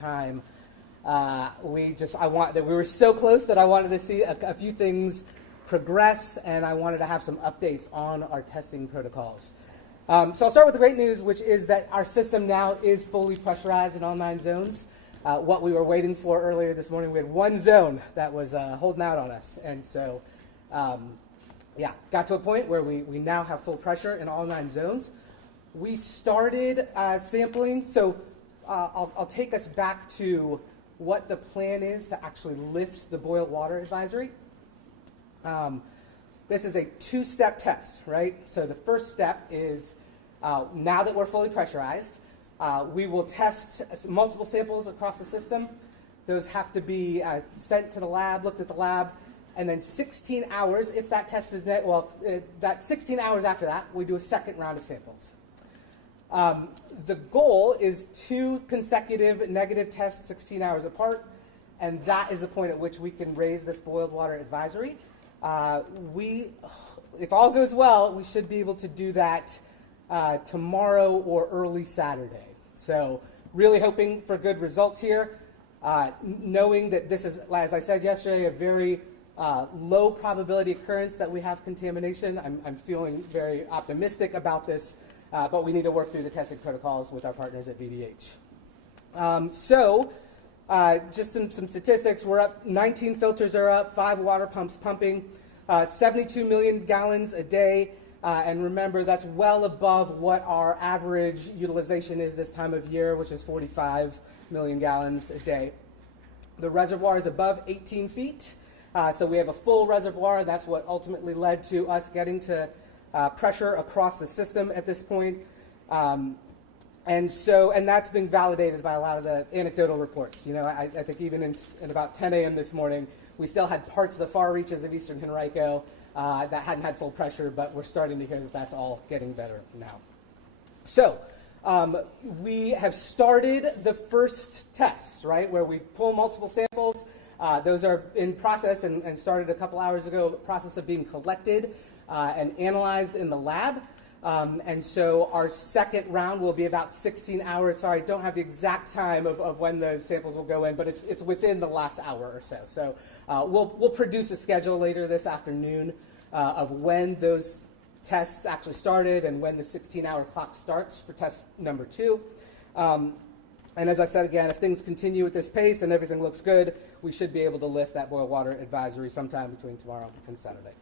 time. We were so close that I wanted to see a few things progress, and I wanted to have some updates on our testing protocols. So I'll start with the great news, which is that our system now is fully pressurized in all 9 zones. What we were waiting for earlier this morning, we had one zone that was holding out on us. And so, got to a point where we now have full pressure in all 9 zones. We started sampling, so I'll take us back to what the plan is to actually lift the boil water advisory. This is a 2-step test, right? So the first step is, now that we're fully pressurized, we will test multiple samples across the system. Those have to be sent to the lab, looked at the lab, and then 16 hours, if that test is net, that 16 hours after that, we do a second round of samples. The goal is 2 consecutive negative tests 16 hours apart, and that is the point at which we can raise this boiled water advisory. If all goes well, we should be able to do that tomorrow or early Saturday. So really hoping for good results here, knowing that this is, as I said yesterday, a very low probability occurrence that we have contamination. I'm feeling very optimistic about this, but we need to work through the testing protocols with our partners at VDH. Just some statistics. We're up, 19 filters are up, 5 water pumps pumping, 72 million gallons a day. And remember, that's well above what our average utilization is this time of year, which is 45 million gallons a day. The reservoir is above 18 feet. So we have a full reservoir. That's what ultimately led to us getting to pressure across the system at this point. And that's been validated by a lot of the anecdotal reports. You know, I think even in about 10 a.m. this morning, we still had parts of the far reaches of eastern Henrico that hadn't had full pressure, but we're starting to hear that that's all getting better now. So we have started the first tests, right, where we pull multiple samples. Those are in process and started a couple hours ago, process of being collected and analyzed in the lab. And so our second round will be about 16 hours. Sorry, I don't have the exact time of when those samples will go in, but it's within the last hour or so. So we'll produce a schedule later this afternoon of when those tests actually started and when the 16-hour clock starts for test number 2. And as I said again, if things continue at this pace and everything looks good, we should be able to lift that boil water advisory sometime between tomorrow and Saturday.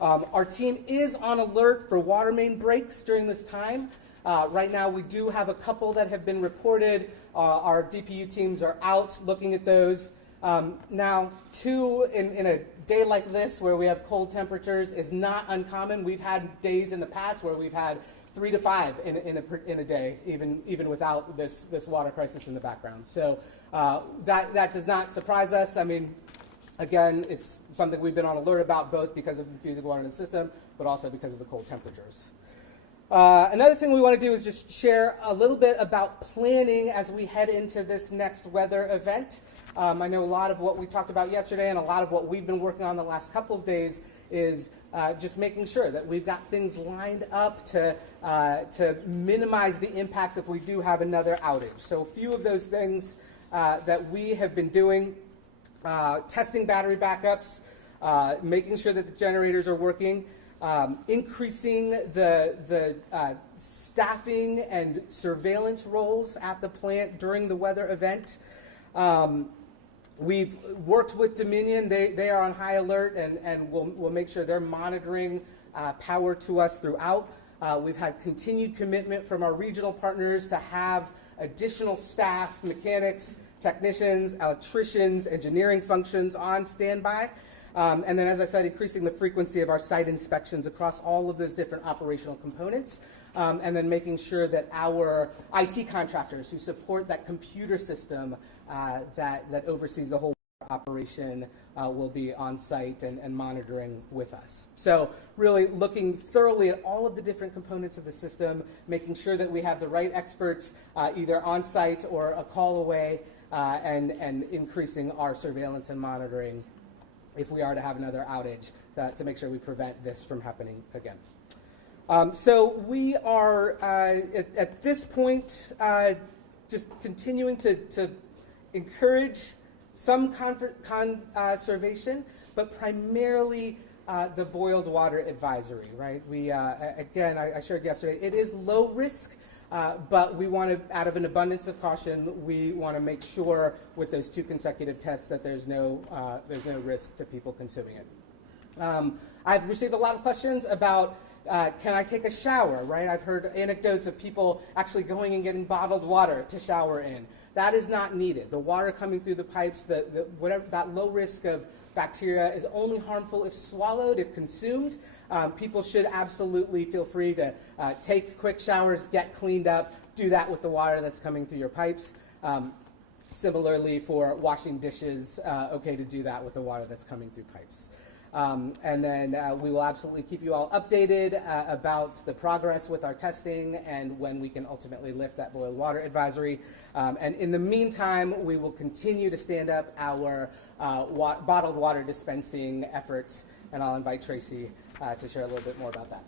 Our team is on alert for water main breaks during this time. Right now, we do have a couple that have been reported. Our DPU teams are out looking at those. Now, 2 in a day like this where we have cold temperatures is not uncommon. We've had days in the past where we've had 3 to 5 in a day, even without this water crisis in the background. So that does not surprise us. I mean, again, it's something we've been on alert about, both because of infusing water in the system, but also because of the cold temperatures. Another thing we want to do is just share a little bit about planning as we head into this next weather event. I know a lot of what we talked about yesterday and a lot of what we've been working on the last couple of days is just making sure that we've got things lined up to minimize the impacts if we do have another outage. So a few of those things that we have been doing: testing battery backups, making sure that the generators are working, increasing the staffing and surveillance roles at the plant during the weather event. We've worked with Dominion. They are on high alert, and we'll make sure they're monitoring power to us throughout. We've had continued commitment from our regional partners to have additional staff, mechanics, technicians, electricians, engineering functions on standby. And then, as I said, increasing the frequency of our site inspections across all of those different operational components. And then making sure that our IT contractors who support that computer system that oversees the whole operation will be on site and monitoring with us. So really looking thoroughly at all of the different components of the system, making sure that we have the right experts either on site or a call away, and increasing our surveillance and monitoring if we are to have another outage to make sure we prevent this from happening again. So we are, at this point, just continuing to encourage some conservation, but primarily the boiled water advisory, right? We, again, I shared yesterday, it is low risk, but we want to, out of an abundance of caution, we want to make sure with those 2 consecutive tests that there's no risk to people consuming it. I've received a lot of questions about can I take a shower, right? I've heard anecdotes of people actually going and getting bottled water to shower in. That is not needed. The water coming through the pipes, whatever, that low risk of bacteria is only harmful if swallowed, if consumed. People should absolutely feel free to take quick showers, get cleaned up, do that with the water that's coming through your pipes. Similarly, for washing dishes, okay to do that with the water that's coming through pipes. And then we will absolutely keep you all updated about the progress with our testing and when we can ultimately lift that boiled water advisory. And in the meantime, we will continue to stand up our bottled water dispensing efforts, and I'll invite Tracy to share a little bit more about that.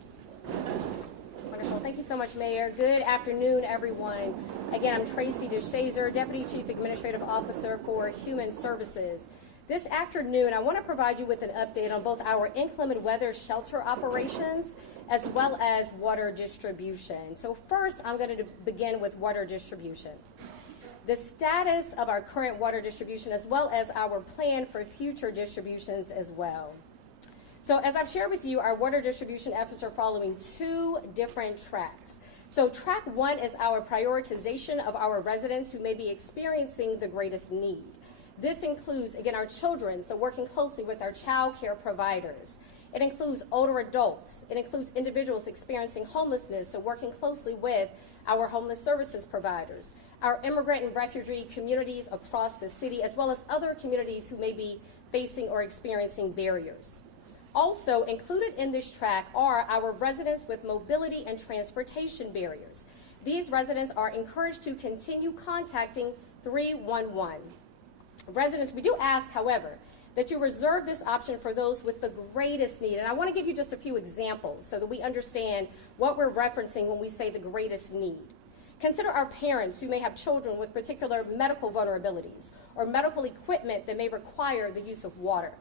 Wonderful. Thank you so much, Mayor. Good afternoon, everyone. Again, I'm Tracy DeShazer, Deputy Chief Administrative Officer for Human Services. This afternoon, I want to provide you with an update on both our inclement weather shelter operations as well as water distribution. So first, I'm going to begin with water distribution. The status of our current water distribution as well as our plan for future distributions as well. So as I've shared with you, our water distribution efforts are following 2 different tracks. So track 1 is our prioritization of our residents who may be experiencing the greatest need. This includes, again, our children, so working closely with our child care providers. It includes older adults. It includes individuals experiencing homelessness, so working closely with our homeless services providers, our immigrant and refugee communities across the city, as well as other communities who may be facing or experiencing barriers. Also included in this track are our residents with mobility and transportation barriers. These residents are encouraged to continue contacting 311. Residents, we do ask, however, that you reserve this option for those with the greatest need. And I want to give you just a few examples so that we understand what we're referencing when we say the greatest need. Consider our parents who may have children with particular medical vulnerabilities or medical equipment that may require the use of water.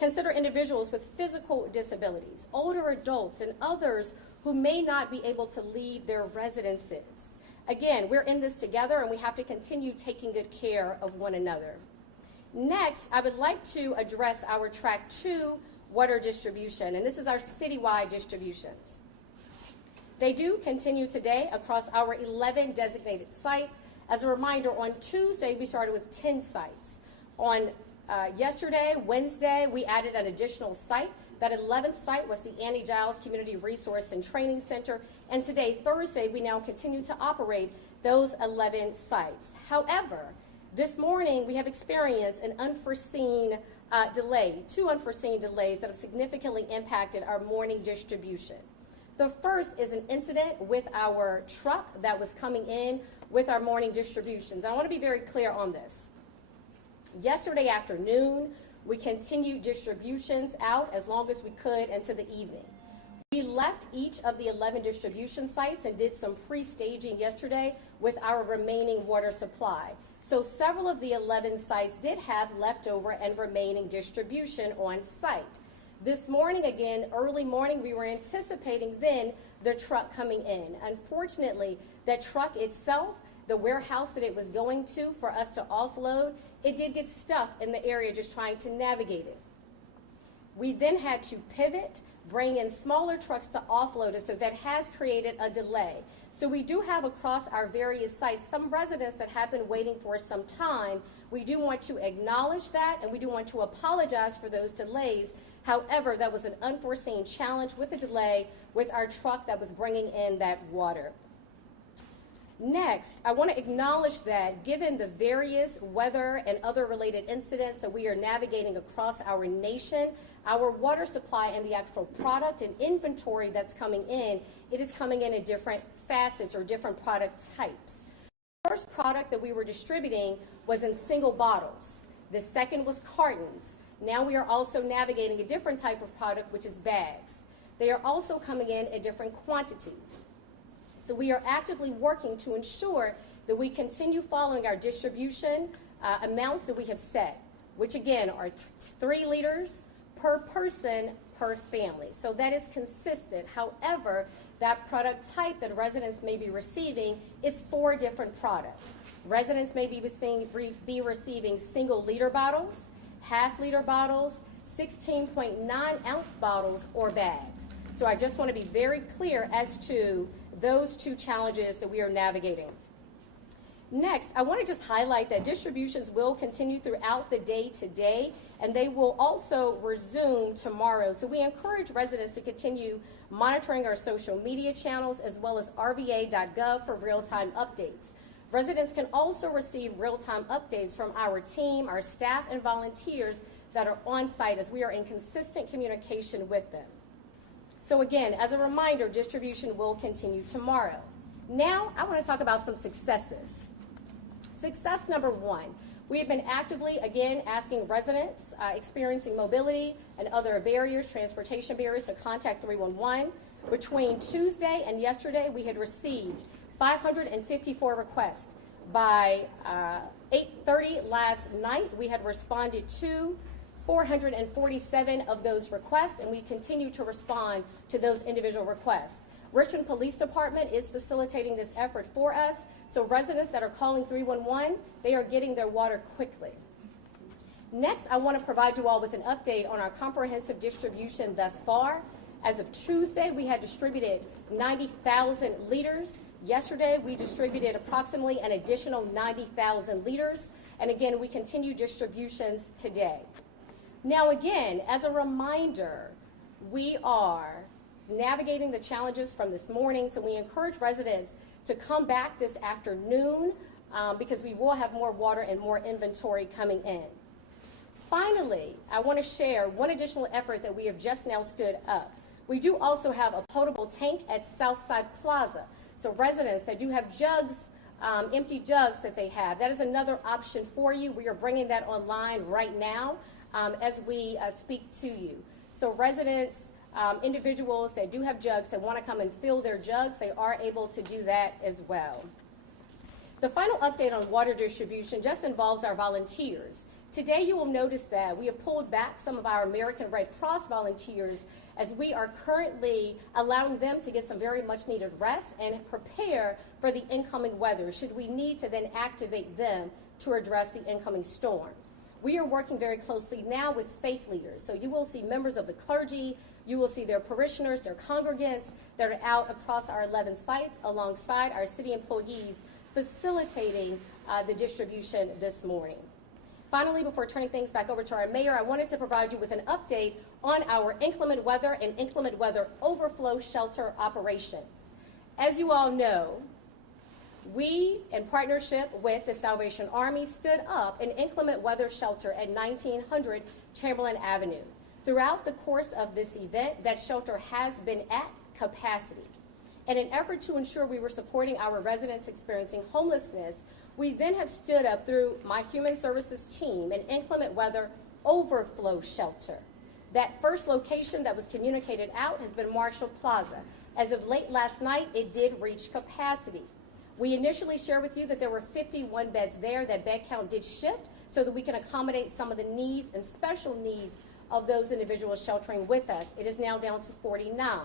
Consider individuals with physical disabilities, older adults, and others who may not be able to leave their residences. Again, we're in this together and we have to continue taking good care of one another. Next, I would like to address our Track 2 water distribution, and this is our citywide distributions. They do continue today across our 11 designated sites. As a reminder, on Tuesday, we started with 10 sites. On yesterday, Wednesday, we added an additional site. That 11th site was the Annie Giles Community Resource and Training Center, and today, Thursday, we now continue to operate those 11 sites. However, this morning, we have experienced an unforeseen delay, 2 unforeseen delays that have significantly impacted our morning distribution. The first is an incident with our truck that was coming in with our morning distributions. I want to be very clear on this. Yesterday afternoon, we continued distributions out as long as we could into the evening. We left each of the 11 distribution sites and did some pre-staging yesterday with our remaining water supply. So several of the 11 sites did have leftover and remaining distribution on site. This morning, again, early morning, we were anticipating then the truck coming in. Unfortunately, that truck itself, the warehouse that it was going to for us to offload, it did get stuck in the area just trying to navigate it. We then had to pivot, bring in smaller trucks to offload it, so that has created a delay. So we do have across our various sites some residents that have been waiting for some time. We do want to acknowledge that, and we do want to apologize for those delays. However, that was an unforeseen challenge with a delay with our truck that was bringing in that water. Next, I want to acknowledge that given the various weather and other related incidents that we are navigating across our nation, our water supply and the actual product and inventory that's coming in, it is coming in different facets or different product types. The first product that we were distributing was in single bottles. The second was cartons. Now we are also navigating a different type of product, which is bags. They are also coming in at different quantities. So we are actively working to ensure that we continue following our distribution amounts that we have set, which again are 3 liters per person per family. So that is consistent. However, that product type that residents may be receiving, it's 4 different products. Residents may be receiving single liter bottles, half liter bottles, 16.9 ounce bottles, or bags. So I just want to be very clear as to those 2 challenges that we are navigating. Next, I want to just highlight that distributions will continue throughout the day today, and they will also resume tomorrow. So we encourage residents to continue monitoring our social media channels as well as rva.gov for real-time updates. Residents can also receive real-time updates from our team, our staff, and volunteers that are on site as we are in consistent communication with them. So again, as a reminder, distribution will continue tomorrow. Now, I want to talk about some successes. Success number 1, we have been actively, again, asking residents experiencing mobility and other barriers, transportation barriers, to contact 311. Between Tuesday and yesterday, we had received 554 requests. By 8:30 last night, we had responded to 447 of those requests, and we continue to respond to those individual requests. Richmond Police Department is facilitating this effort for us, so residents that are calling 311, they are getting their water quickly. Next, I want to provide you all with an update on our comprehensive distribution thus far. As of Tuesday, we had distributed 90,000 liters. Yesterday, we distributed approximately an additional 90,000 liters, and again, we continue distributions today. Now again, as a reminder, we are navigating the challenges from this morning, so we encourage residents to come back this afternoon because we will have more water and more inventory coming in. Finally, I want to share one additional effort that we have just now stood up. We do also have a potable tank at Southside Plaza. So residents that do have jugs, empty jugs that they have, that is another option for you. We are bringing that online right now as we speak to you. So residents, individuals that do have jugs that want to come and fill their jugs, they are able to do that as well. The final update on water distribution just involves our volunteers. Today you will notice that we have pulled back some of our American Red Cross volunteers as we are currently allowing them to get some very much needed rest and prepare for the incoming weather should we need to then activate them to address the incoming storm. We are working very closely now with faith leaders. So you will see members of the clergy, you will see their parishioners, their congregants that are out across our 11 sites alongside our city employees facilitating the distribution this morning. Finally, before turning things back over to our mayor, I wanted to provide you with an update on our inclement weather and inclement weather overflow shelter operations. As you all know, we, in partnership with the Salvation Army, stood up an inclement weather shelter at 1900 Chamberlain Avenue. Throughout the course of this event, that shelter has been at capacity. In an effort to ensure we were supporting our residents experiencing homelessness, we then have stood up through my human services team an inclement weather overflow shelter. That first location that was communicated out has been Marshall Plaza. As of late last night, it did reach capacity. We initially shared with you that there were 51 beds there. That bed count did shift so that we can accommodate some of the needs and special needs of those individuals sheltering with us. It is now down to 49,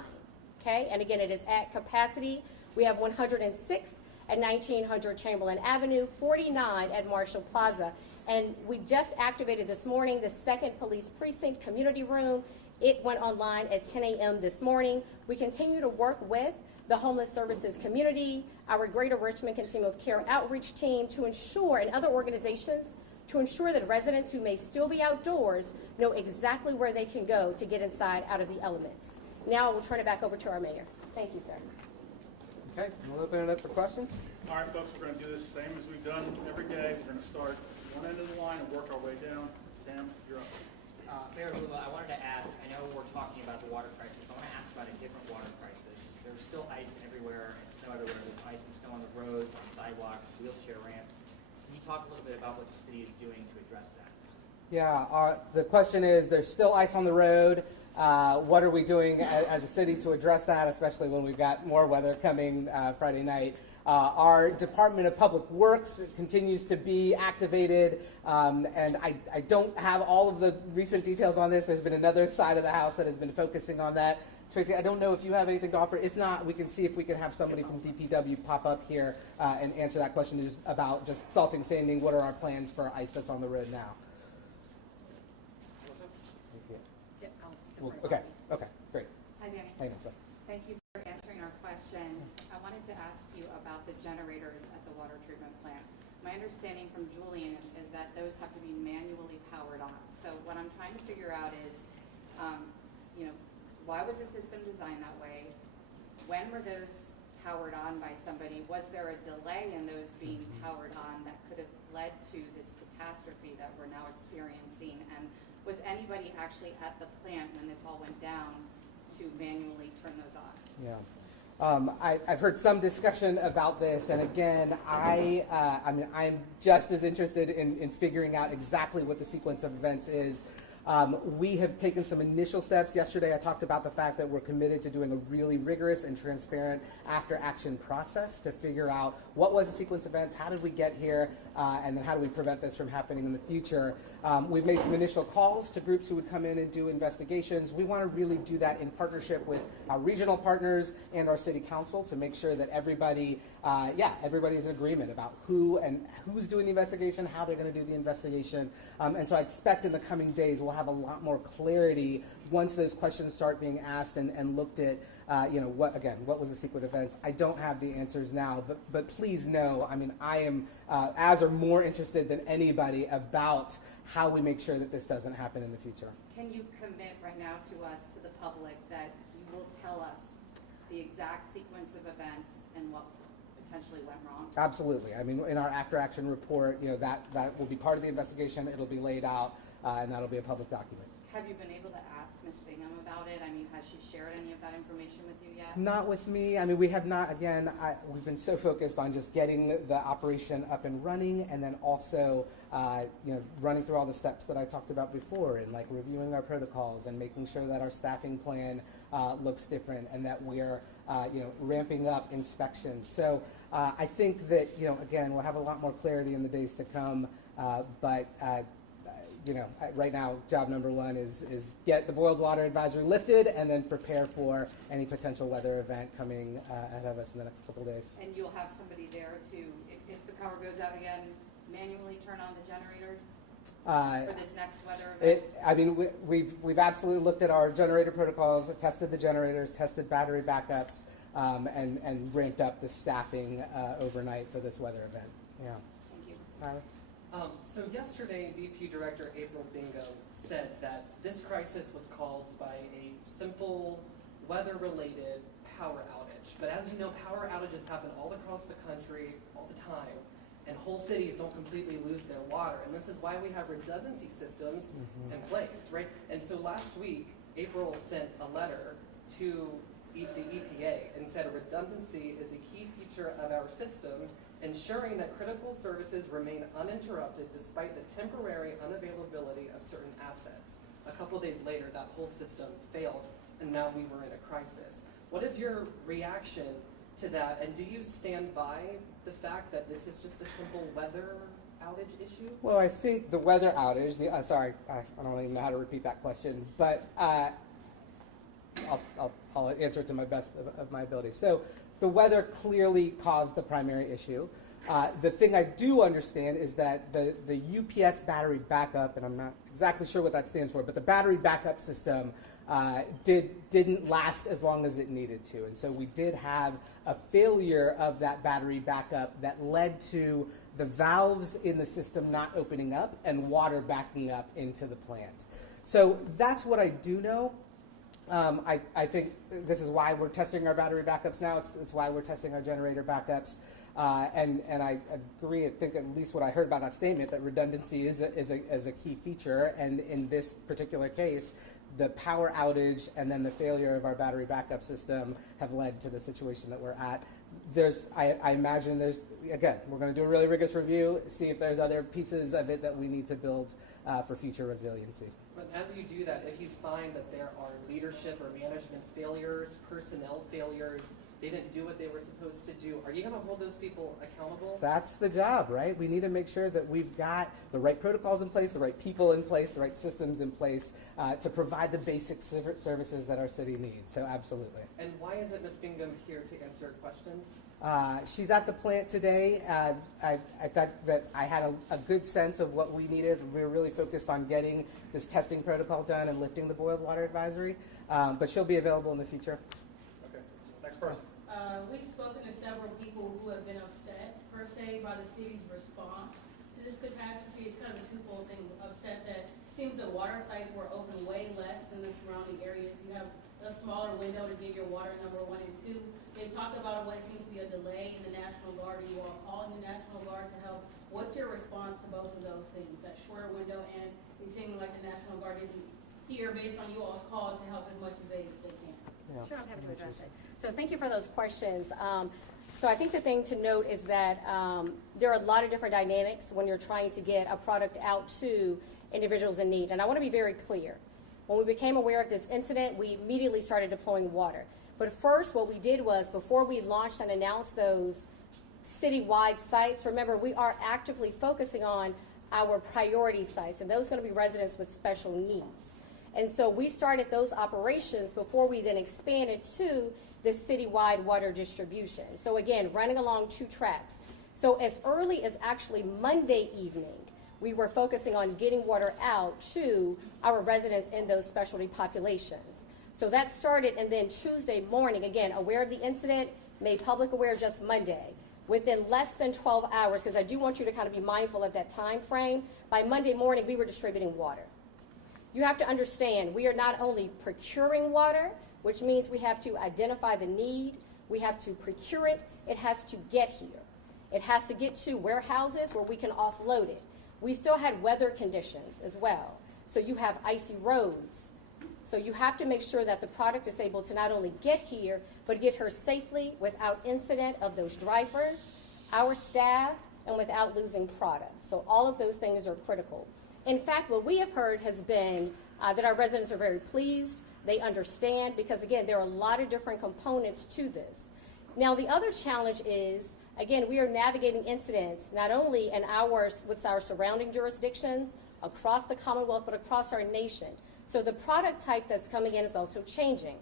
okay? And again, it is at capacity. We have 106 at 1900 Chamberlain Avenue, 49 at Marshall Plaza. And we just activated this morning the 2nd Police Precinct Community Room. It went online at 10 a.m. this morning. We continue to work with the homeless services community, our Greater Richmond Continuum of Care outreach team to ensure, and other organizations, to ensure that residents who may still be outdoors know exactly where they can go to get inside out of the elements. Now I will turn it back over to our mayor. Thank you, sir. Okay, we'll open it up for questions. All right, folks, we're going to do this the same as we've done every day. We're going to start one end of the line and work our way down. Sam, you're up. Mayor Avula, I wanted to ask, I know we're talking about the water crisis. I want to ask about a different water crisis. There's still ice everywhere and snow everywhere. There's ice and snow on the roads, on sidewalks, wheelchair ramps. Can you talk a little bit about what the city is doing to address that? Yeah, the question is, there's still ice on the road. What are we doing as a city to address that, especially when we've got more weather coming Friday night? Our Department of Public Works continues to be activated, and I don't have all of the recent details on this. There's been another side of the house that has been focusing on that. Tracy, I don't know if you have anything to offer. If not, we can see if we can have somebody from DPW pop up here and answer that question just about just salting, sanding. What are our plans for ice that's on the road now? Okay, great. Hi, Danny. Hang on a second. Thank you for answering our questions. I wanted to ask you about the generators at the water treatment plant. My understanding from Julian is that those have to be manually powered on. So what I'm trying to figure out is, why was the system designed that way? When were those powered on by somebody? Was there a delay in those being powered on that could have led to this catastrophe that we're now experiencing? And was anybody actually at the plant when this all went down to manually turn those off? Yeah. I've heard some discussion about this, and again, I'm just as interested in figuring out exactly what the sequence of events is. We have taken some initial steps. Yesterday I talked about the fact that we're committed to doing a really rigorous and transparent after-action process to figure out what was the sequence of events, how did we get here, and then how do we prevent this from happening in the future. We've made some initial calls to groups who would come in and do investigations. We want to really do that in partnership with our regional partners and our city council to make sure that everybody is in agreement about who's doing the investigation, how they're going to do the investigation. And so I expect in the coming days we'll have a lot more clarity once those questions start being asked and looked at. What was the sequence of events? I don't have the answers now, but please know, I am as or more interested than anybody about how we make sure that this doesn't happen in the future. Can you commit right now to us, to the public, that you will tell us the exact sequence of events and what potentially went wrong? Absolutely. In our after-action report, that will be part of the investigation. It'll be laid out, and that'll be a public document. Have you been able to ask Ms. Bingham about it? Has she shared any of that information with you yet? Not with me. We have not. Again, we've been so focused on just getting the operation up and running, and then also, running through all the steps that I talked about before, and like reviewing our protocols and making sure that our staffing plan looks different, and that we're, ramping up inspections. So I think that, again, we'll have a lot more clarity in the days to come. Right now, job number one is get the boiled water advisory lifted and then prepare for any potential weather event coming ahead of us in the next couple of days. And you'll have somebody there to, if the power goes out again, manually turn on the generators for this next weather event? We've absolutely looked at our generator protocols, tested the generators, tested battery backups, and ramped up the staffing overnight for this weather event. Yeah. Thank you. Tyler? So yesterday, DP Director April Bingo said that this crisis was caused by a simple weather-related power outage. But as you know, power outages happen all across the country all the time, and whole cities don't completely lose their water. And this is why we have redundancy systems in place, right? And so last week, April sent a letter to the EPA and said redundancy is a key feature of our system, ensuring that critical services remain uninterrupted despite the temporary unavailability of certain assets. A couple days later, that whole system failed, and now we were in a crisis. What is your reaction to that, and do you stand by the fact that this is just a simple weather outage issue? Well, I think the weather outage, I don't even know how to repeat that question, but I'll answer it to my best of my ability. So the weather clearly caused the primary issue. The thing I do understand is that the UPS battery backup, and I'm not exactly sure what that stands for, but the battery backup system didn't last as long as it needed to. And so we did have a failure of that battery backup that led to the valves in the system not opening up and water backing up into the plant. So that's what I do know. I think this is why we're testing our battery backups now. It's why we're testing our generator backups. And I agree, I think at least what I heard about that statement, that redundancy is a key feature. And in this particular case, the power outage and then the failure of our battery backup system have led to the situation that we're at. I imagine again, we're going to do a really rigorous review, see if there's other pieces of it that we need to build for future resiliency. But as you do that, if you find that there are leadership or management failures, personnel failures, they didn't do what they were supposed to do. Are you going to hold those people accountable? That's the job, right? We need to make sure that we've got the right protocols in place, the right people in place, the right systems in place to provide the basic services that our city needs. So absolutely. And why isn't Ms. Bingham here to answer questions? She's at the plant today. I thought that I had a good sense of what we needed. We were really focused on getting this testing protocol done and lifting the boiled water advisory. But she'll be available in the future. Okay, next person. We've spoken to several people who have been upset, per se, by the city's response to this catastrophe. It's kind of a twofold thing. Upset that it seems the water sites were open way less than the surrounding areas. You have a smaller window to give your water, number one, and two, they've talked about what seems to be a delay in the National Guard. Are you all calling the National Guard to help? What's your response to both of those things, that shorter window and it seeming like the National Guard isn't here based on you all's call to help as much as they can? Yeah. Sure, I'm happy to address it. So thank you for those questions. So I think the thing to note is that there are a lot of different dynamics when you're trying to get a product out to individuals in need. And I want to be very clear. When we became aware of this incident, we immediately started deploying water. But first, what we did was, before we launched and announced those citywide sites, remember, we are actively focusing on our priority sites, and those are going to be residents with special needs. And so we started those operations before we then expanded to this citywide water distribution. So again, running along two tracks. So as early as actually Monday evening, we were focusing on getting water out to our residents in those specialty populations. So that started, and then Tuesday morning, again, aware of the incident, made public aware just Monday. Within less than 12 hours, because I do want you to kind of be mindful of that time frame, by Monday morning, we were distributing water. You have to understand, we are not only procuring water, which means we have to identify the need, we have to procure it, it has to get here. It has to get to warehouses where we can offload it. We still had weather conditions as well. So you have icy roads. So you have to make sure that the product is able to not only get here, but get here safely without incident of those drivers, our staff, and without losing product. So all of those things are critical. In fact, what we have heard has been that our residents are very pleased. They understand because, again, there are a lot of different components to this. Now, the other challenge is, again, we are navigating incidents not only in with our surrounding jurisdictions across the Commonwealth, but across our nation. So the product type that's coming in is also changing.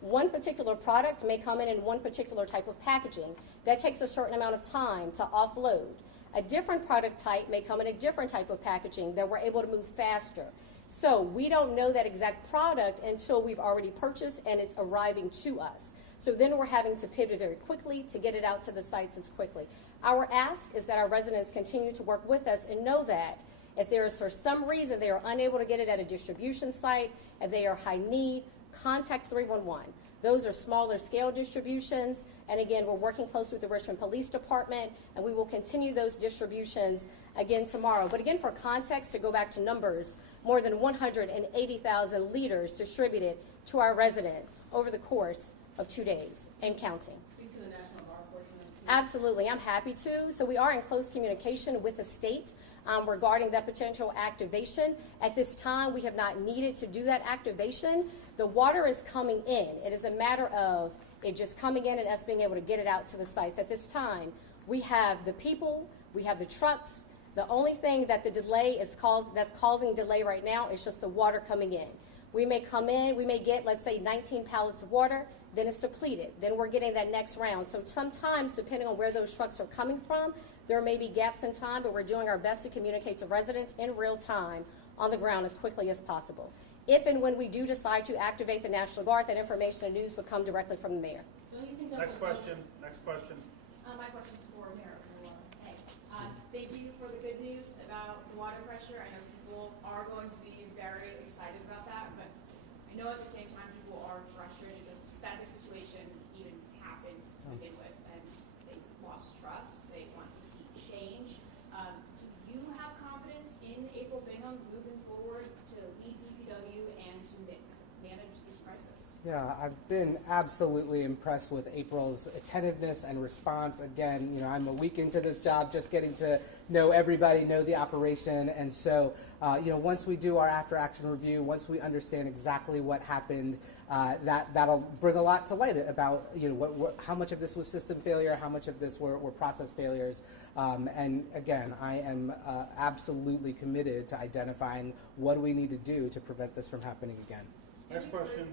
One particular product may come in one particular type of packaging. That takes a certain amount of time to offload. A different product type may come in a different type of packaging that we're able to move faster. So we don't know that exact product until we've already purchased and it's arriving to us. So then we're having to pivot very quickly to get it out to the sites as quickly. Our ask is that our residents continue to work with us and know that if there is for some reason they are unable to get it at a distribution site and they are high need, contact 311. Those are smaller scale distributions. And again, we're working closely with the Richmond Police Department, and we will continue those distributions again tomorrow. But again, for context, to go back to numbers, more than 180,000 liters distributed to our residents over the course of 2 days and counting. Speak to the National Guard portion of it, too. Absolutely, I'm happy to. So we are in close communication with the state regarding that potential activation. At this time, we have not needed to do that activation. The water is coming in. It is a matter of it just coming in and us being able to get it out to the sites. At this time, we have the people, we have the trucks. The only thing that the delay is that's causing delay right now is just the water coming in. We may come in, we may get, let's say, 19 pallets of water, then it's depleted. Then we're getting that next round. So sometimes, depending on where those trucks are coming from, there may be gaps in time, but we're doing our best to communicate to residents in real time on the ground as quickly as possible. If and when we do decide to activate the National Guard, that information and news will come directly from the mayor. Don't you think that Next question, next question. My question's for Mayor Avula. Hey, thank you for the good news about the water pressure. I know people are going to be very excited about that, but I know at the same time people are frustrated just that the situation even happens to begin with, and they've lost trust. They want to see change. Do you have confidence in April Bingham moving forward to lead DPW and to manage this crisis? Yeah, I've been absolutely impressed with April's attentiveness and response. Again, I'm a week into this job, just getting to know everybody, know the operation, and so, once we do our after-action review, once we understand exactly what happened, that'll bring a lot to light about, how much of this was system failure, how much of this were process failures, and again, I am absolutely committed to identifying what do we need to do to prevent this from happening again. Next question.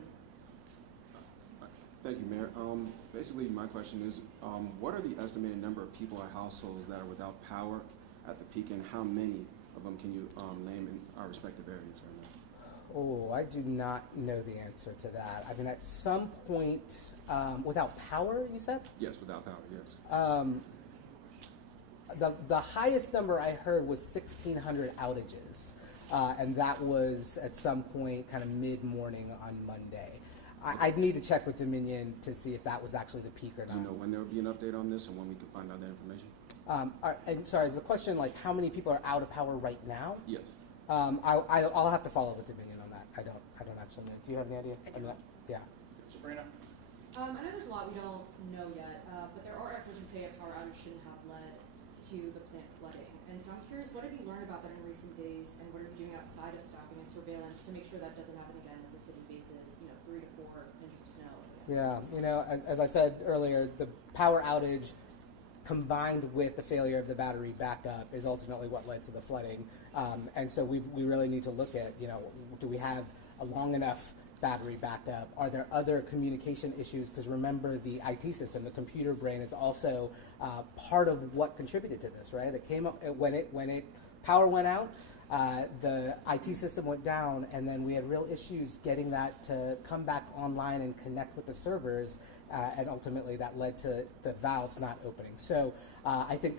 Thank you, Mayor. Basically, my question is, what are the estimated number of people or households that are without power at the peak, and how many of them can you name in our respective areas right now? Oh, I do not know the answer to that. I mean, at some point, without power, you said? Yes, without power, yes. The highest number I heard was 1,600 outages, and that was at some point kind of mid-morning on Monday. I'd need to check with Dominion to see if that was actually the peak or Do not. you know when there will be an update on this and when we can find out that information? And sorry, is the question like how many people are out of power right now? Yes. I'll have to follow with Dominion on that. I don't actually know. Do you have any idea? I don't. Yeah. Sabrina? I know there's a lot we don't know yet, but there are experts who say a power outage shouldn't have led to the plant flooding. And so I'm curious, what have you learned about that in recent days, and what are you doing outside of stopping and surveillance to make sure that doesn't happen again as the city faces, 3 to 4 inches of snow? Yeah, as I said earlier, the power outage combined with the failure of the battery backup is ultimately what led to the flooding. And so we really need to look at, do we have a long enough battery backup? Are there other communication issues? Because remember, the IT system, the computer brain, is also part of what contributed to this, right? It came up when power went out. The IT system went down, and then we had real issues getting that to come back online and connect with the servers, and ultimately that led to the valves not opening. So I think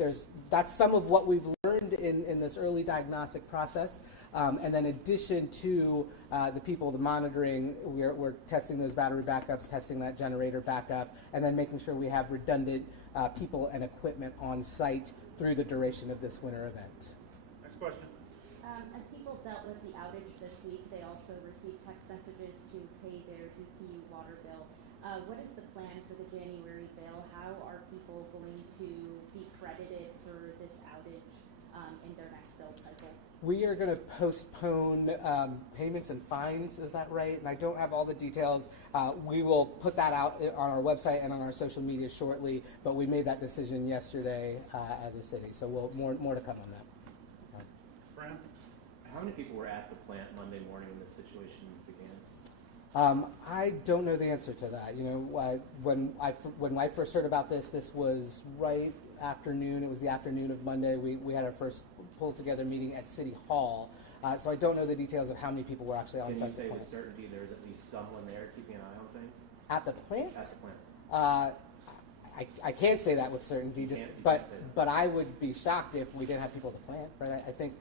that's some of what we've learned in this early diagnostic process. And then in addition to the monitoring, we're testing those battery backups, testing that generator backup, and then making sure we have redundant people and equipment on site through the duration of this winter event. Next question. As people dealt with the outage this week, they also received text messages to pay their DPU water bill. What is the plan for the January bill? How are people going to be credited for this outage in their next bill cycle? We are going to postpone payments and fines, is that right? And I don't have all the details. We will put that out on our website and on our social media shortly, but we made that decision yesterday as a city, so more to come on that. Fran? How many people were at the plant Monday morning when this situation began? I don't know the answer to that. When I first heard about this was right afternoon. It was the afternoon of Monday. We had our first pulled together meeting at City Hall. So I don't know the details of how many people were actually on site. Can you say with certainty there's at least someone there keeping an eye on things? At the plant? At the plant. I can't say that with certainty, but I would be shocked if we didn't have people at the plant, right? I think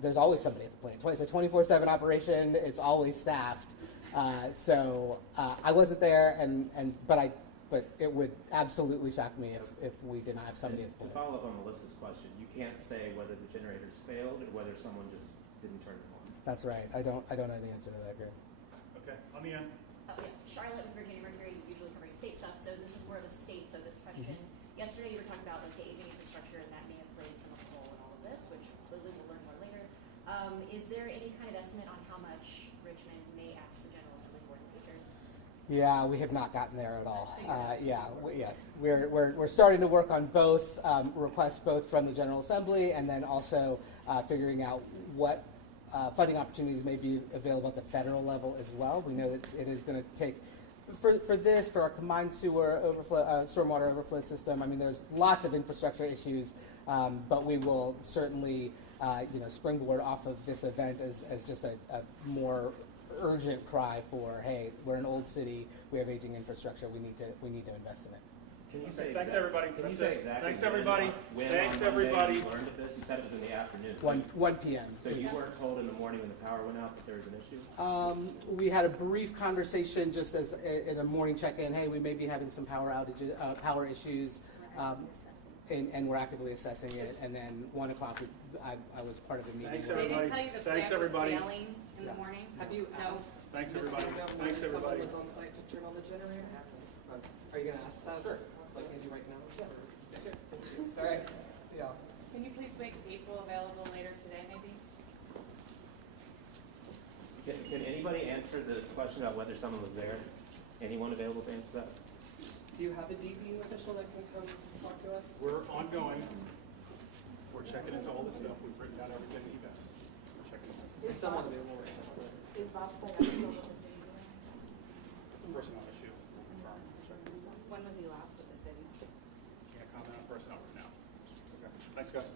there's always somebody at the plant. It's a 24/7 operation. It's always staffed. So I wasn't there, but it would absolutely shock me if we did not have somebody at the plant. To follow up on Melissa's question, you can't say whether the generators failed or whether someone just didn't turn them on. That's right. I don't know the answer to that, Greg. Okay, on the end. Charlotte with Virginia Mercury, usually covering state stuff, so this is more of a state-focused question. Yesterday you were talking about the aging infrastructure, and that may have played some role in all of this, which clearly we'll learn more later. Is there any kind of estimate on how much Richmond may ask the General Assembly for in the future? Yeah, we have not gotten there at all. We're starting to work on both requests, both from the General Assembly and then also figuring out what funding opportunities may be available at the federal level as well. We know that it is going to take, for our combined sewer overflow, stormwater overflow system. I mean, there's lots of infrastructure issues, but we will certainly, springboard off of this event as just a more urgent cry for, hey, we're an old city, we have aging infrastructure, we need to invest in it. Can you say Thanks, everybody. Can you say exactly? Thanks, everybody. Thanks, everybody. You learned of this. You said it was in the afternoon. 1 p.m. So you weren't told in the morning when the power went out that there was an issue? We had a brief conversation just as in a morning check-in. Hey, we may be having some power outages, power issues, and we're actively assessing it. And then 1 o'clock, I was part of the meeting. Thanks, They everybody. didn't tell you the Thanks, plant was everybody. failing in the morning? Have you No. asked Thanks, Ms. everybody. Bingham when Thanks, everybody. someone was on site to turn on the generator? Are you gonna ask that? Sure. Like maybe right now? Yeah. Sure. Thank you. Sorry. Yeah. Can you please make April available later today, maybe? Can anybody answer the question about whether someone was there? Anyone available to answer that? Do you have a DPU official that can come talk to us? We're ongoing. We're checking into all this stuff. We've written down everything that you've asked. We're checking into it. Is someone available right now? Is Bob Sayat still with the city? It's a personnel issue. We'll confirm. We'll check. When was he last with the city? Can't comment on personnel right now. Okay. Thanks, guys.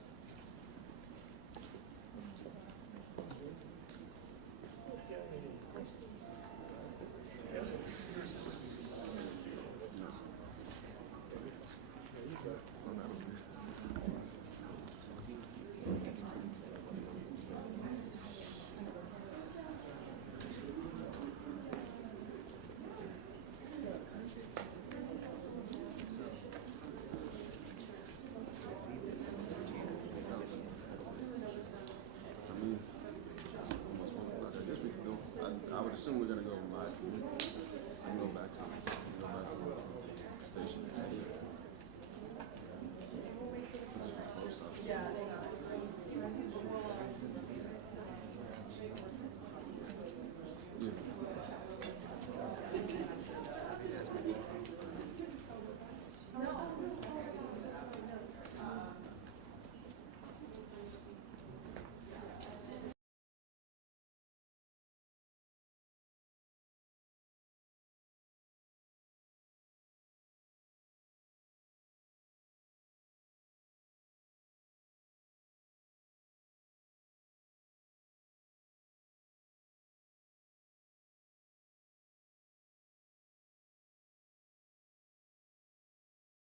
I would assume we're gonna go live. I can go back to the station.